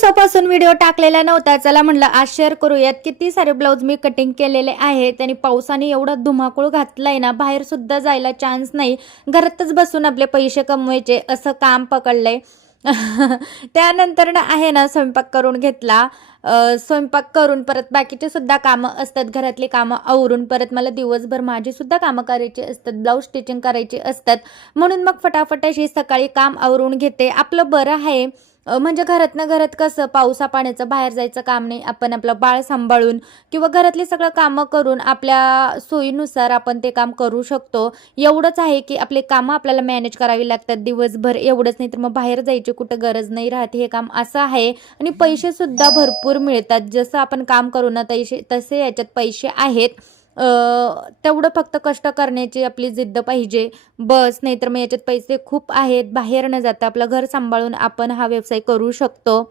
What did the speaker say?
दिवसापासून व्हिडिओ टाकलेला नव्हता. चला म्हणलं आज शेअर करूयात. किती सारे ब्लाऊज मी कटिंग केलेले आहे. त्यांनी पावसाने एवढा धुमाकूळ घातलाय ना, बाहेर सुद्धा जायला चान्स नाही. घरातच बसून आपले पैसे कमवायचे असं काम पकडलंय. त्यानंतर ना आहे ना स्वयंपाक करून घेतला. स्वयंपाक करून परत बाकीचे सुद्धा कामं असतात. घरातली कामं आवरून परत मला दिवसभर माझी सुद्धा कामं करायची असतात. ब्लाऊज स्टिचिंग करायची असतात. म्हणून मग फटाफट अशी सकाळी काम आवरून घेते. आपलं बरं आहे. म्हणजे घरातनं घरात कसं पावसा पाण्याचं बाहेर जायचं काम नाही. आपण आपलं बाळ सांभाळून किंवा घरातली सगळं कामं करून आपल्या सोयीनुसार आपण ते काम करू शकतो. एवढंच आहे की आपले कामं आपल्याला मॅनेज करावी लागतात दिवसभर. एवढंच नाही तर मग बाहेर जायची कुठं गरज नाही राहत. हे काम असं आहे आणि पैसे सुद्धा भरपूर मिळतात. जसं आपण काम करू ना तसे याच्यात पैसे आहेत. तेवढं फक्त कष्ट करण्याची आपली जिद्द पाहिजे बस. नाहीतर मग याच्यात पैसे खूप आहेत. बाहेर न जाता आपलं घर सांभाळून आपण हा व्यवसाय करू शकतो.